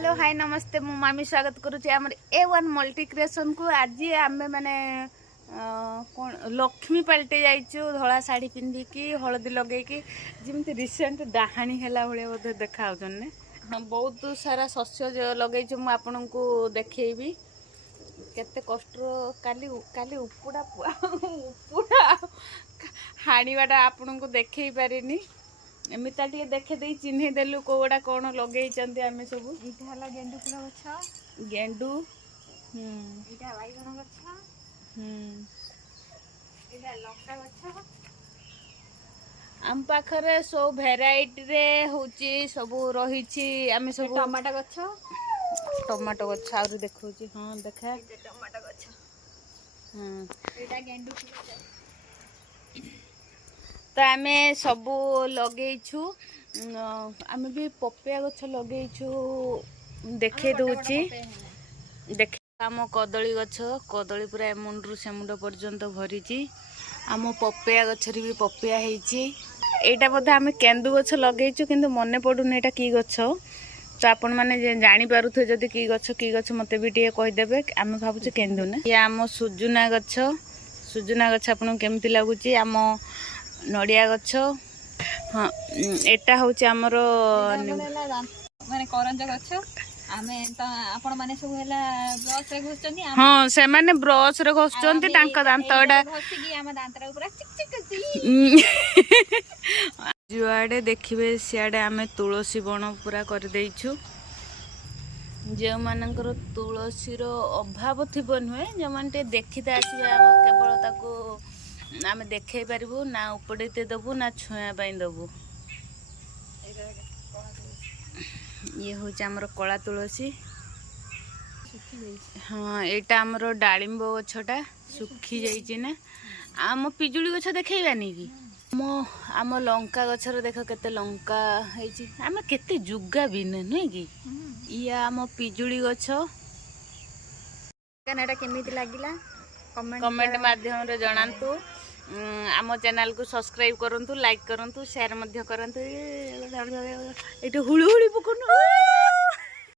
Hello hi नमस्ते मु मामी स्वागत करुच्ची आमर A1 मल्टी क्रिएशन को। आज आम मैंने कौन लक्ष्मी पलटे जाइचु धला शाढ़ी पिंधिकी हलदी लगेकी जमी रिसेंट डाहाणी है भाई बोधे देखा बहुत सारा शस्य लगे मुझे को देखी केते कष्ट काली काली उपुड़ा उपुड़ा हाणीवाटा आपन को देखे पारिनी एमिता टे देखे दे चिन्ह देलु कोड़ा कौन लगे आम सब गेंडू फूल गछ गेंडू बैगन गछ लंका गछ आम पाखरे सब भेराइटी रे होची सब रही आम सब टमाटो गछ टमाटो गछ आउरी देखौची हां देखा टमाटो गछ गेंडू फूल तो आम सब लगेछु आम भी पपिया गछ लगेछु देखे दूची देख आम कदली गछ कदली पूरा मुंडू से मुंड पर्यंत भरी आम पपिया गछरी भी पपिया होईची एटा बोधे आम केंदू गछ लगेछु किंतु मने पडुनी एटा की गछ तो आपण माने जानी पारुथे जदी की गछ मते भी टिके कहि देबे आम भाबुछु केंदू ना ये आम सुजुना गछ आपन केमति लागुची आम नड़िया गछ हाँ एटा हूँ आमर माने करंज गछ आमे त आपण माने सब हैला ब्रश रे घोसचनी हाँ से माने ब्रश रे घोसचंती तांका दांतडा घोसिकी हम दांतरा पूरा चिक चिक जुआडे देखिबे सियाडे आमे तुलसी बण पूरा कर देइछु जे मानकर तुलसी रो अभाव थिबो नुहे जे मानते देखिते आसीबे हम केवल ताको आम देखे पारू ना उपड़ते दबू ना छुआ दबू ये हूँ आमर कला तुलसी हाँ यहाँ आमर डालिंब गछटा सुखी जाइए ना आम पिजुली गछ देखनी कि आम लंका गछर देख केते लंका आम केते जुगा भी नुहे कि ये आम पिजुली गछ केमिति लागिला कमेंट माध्यम रे जणांतु आम चैनल को सब्सक्राइब करंतु लाइक करंतु शेयर मध्य करंतु एटा हुळी हुळी पकनु